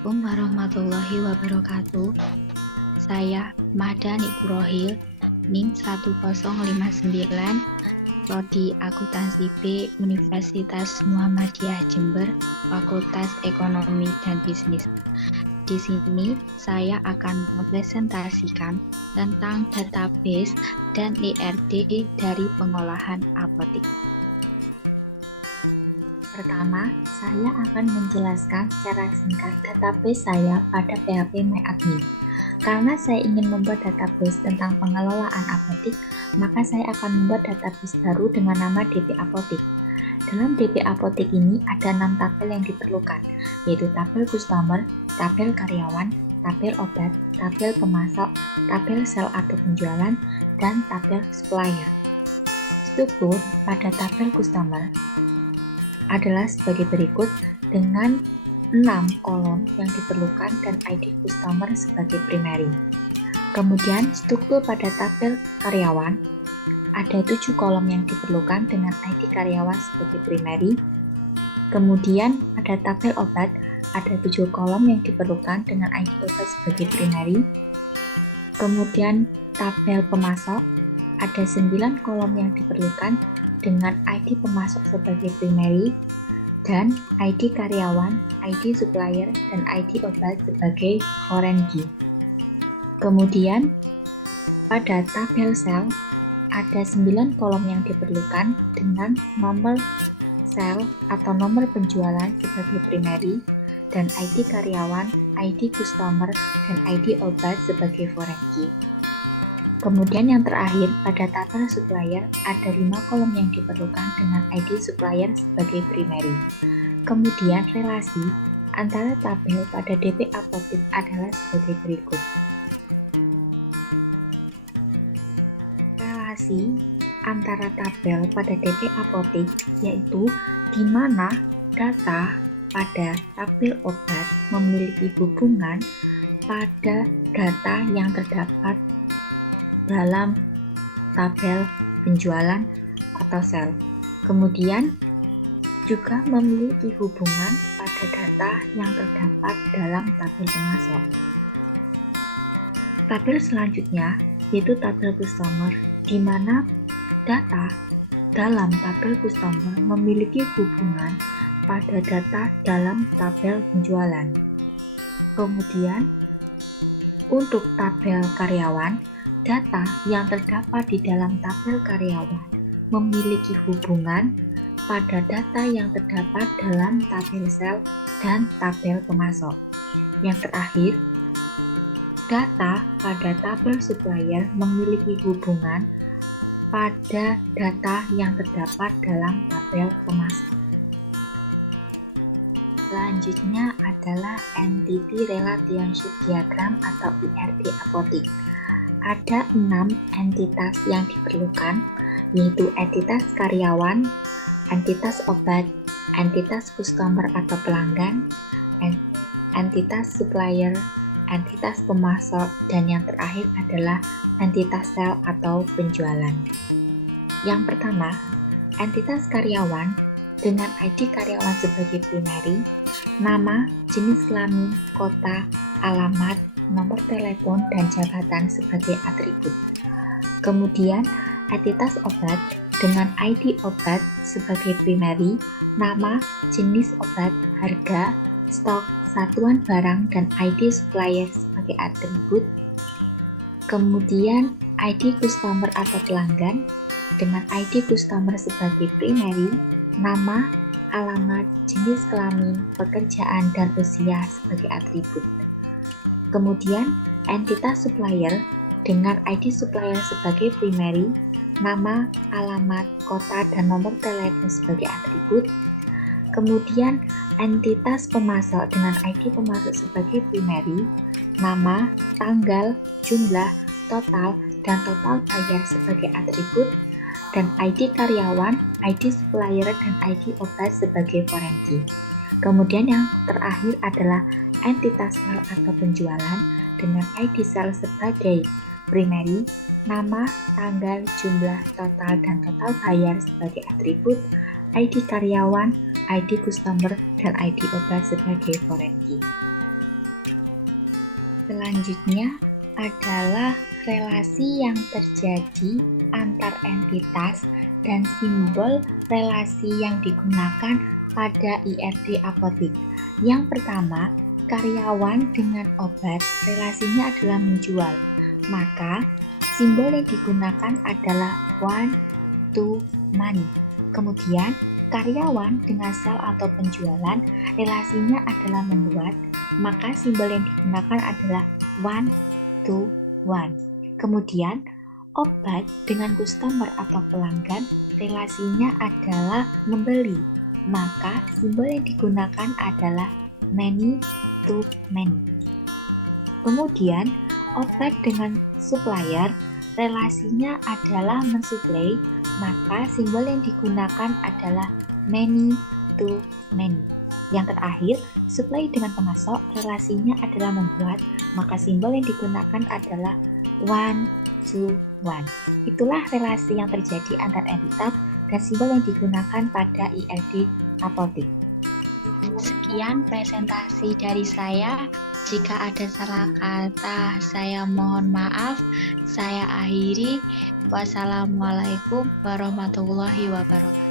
Assalamualaikum warahmatullahi wabarakatuh. Saya Mahda Nikrohil, NIM 1059, Prodi Akuntansi B, Universitas Muhammadiyah Jember, Fakultas Ekonomi dan Bisnis. Di sini saya akan mempresentasikan tentang database dan IRD dari pengolahan apotik. Pertama, saya akan menjelaskan secara singkat database saya pada PHP MyAdmin. Karena saya ingin membuat database tentang pengelolaan apotik, maka saya akan membuat database baru dengan nama DP Apotik. Dalam DP Apotik ini ada 6 tabel yang diperlukan, yaitu tabel customer, tabel karyawan, tabel obat, tabel pemasok, tabel sel atau penjualan, dan tabel supplier. Struktur pada tabel customer adalah sebagai berikut dengan 6 kolom yang diperlukan dan ID customer sebagai primary. Kemudian struktur pada tabel karyawan ada 7 kolom yang diperlukan dengan ID karyawan sebagai primary. Kemudian pada tabel obat ada 7 kolom yang diperlukan dengan ID obat sebagai primary. Kemudian tabel pemasok ada 9 kolom yang diperlukan dengan ID pemasok sebagai primary dan ID karyawan, ID supplier, dan ID obat sebagai foreign key. Kemudian pada tabel sel ada 9 kolom yang diperlukan dengan nomor sel atau nomor penjualan sebagai primary dan ID karyawan, ID customer, dan ID obat sebagai foreign key. Kemudian yang terakhir, pada tabel supplier ada 5 kolom yang diperlukan dengan ID supplier sebagai primary. Kemudian relasi antara tabel pada DP Apotik adalah sebagai berikut. Relasi antara tabel pada DP Apotik yaitu di mana data pada tabel obat memiliki hubungan pada data yang terdapat dalam tabel penjualan atau sel. Kemudian juga memiliki hubungan pada data yang terdapat dalam tabel pemasok. Tabel selanjutnya yaitu tabel customer, di mana data dalam tabel customer memiliki hubungan pada data dalam tabel penjualan. Kemudian untuk tabel karyawan, data yang terdapat di dalam tabel karyawan memiliki hubungan pada data yang terdapat dalam tabel sel dan tabel pemasok. Yang terakhir, data pada tabel supplier memiliki hubungan pada data yang terdapat dalam tabel pemasok. Selanjutnya adalah Entity Relationship Diagram atau IRD apotik. Ada 6 entitas yang diperlukan, yaitu entitas karyawan, entitas obat, entitas customer atau pelanggan, entitas supplier, entitas pemasok, dan yang terakhir adalah entitas sel atau penjualan. Yang pertama, entitas karyawan dengan ID karyawan sebagai primary, nama, jenis kelamin, kota, alamat, nomor telepon, dan jabatan sebagai atribut. Kemudian, entitas obat dengan ID obat sebagai primary, nama, jenis obat, harga, stok, satuan barang, dan ID supplier sebagai atribut. Kemudian, ID customer atau pelanggan dengan ID customer sebagai primary, nama, alamat, jenis kelamin, pekerjaan, dan usia sebagai atribut. Kemudian, entitas supplier dengan ID supplier sebagai primary, nama, alamat, kota, dan nomor telepon sebagai atribut. Kemudian, entitas pemasok dengan ID pemasok sebagai primary, nama, tanggal, jumlah, total, dan total bayar sebagai atribut. Dan ID karyawan, ID supplier, dan ID obat sebagai foreign key. Kemudian yang terakhir adalah entitas sel atau penjualan dengan ID sel sebagai primary, nama, tanggal, jumlah, total, dan total bayar sebagai atribut, ID karyawan, ID customer, dan ID obat sebagai foreign key. Selanjutnya adalah relasi yang terjadi antar entitas dan simbol relasi yang digunakan pada IRD apotik. Yang pertama, karyawan dengan obat relasinya adalah menjual. Maka simbol yang digunakan adalah one to money. Kemudian karyawan dengan sel atau penjualan relasinya adalah membuat, maka simbol yang digunakan adalah one to one. Kemudian obat dengan customer atau pelanggan relasinya adalah membeli, maka simbol yang digunakan adalah many to many. Kemudian obat dengan supplier relasinya adalah mensuplai, maka simbol yang digunakan adalah many to many. Yang terakhir, supply dengan pemasok relasinya adalah membuat, maka simbol yang digunakan adalah one to one. Itulah relasi yang terjadi antar entitas dan simbol yang digunakan pada IRD apotik. Sekian presentasi dari saya. Jika ada salah kata, saya mohon maaf. Saya akhiri. Wassalamualaikum warahmatullahi wabarakatuh.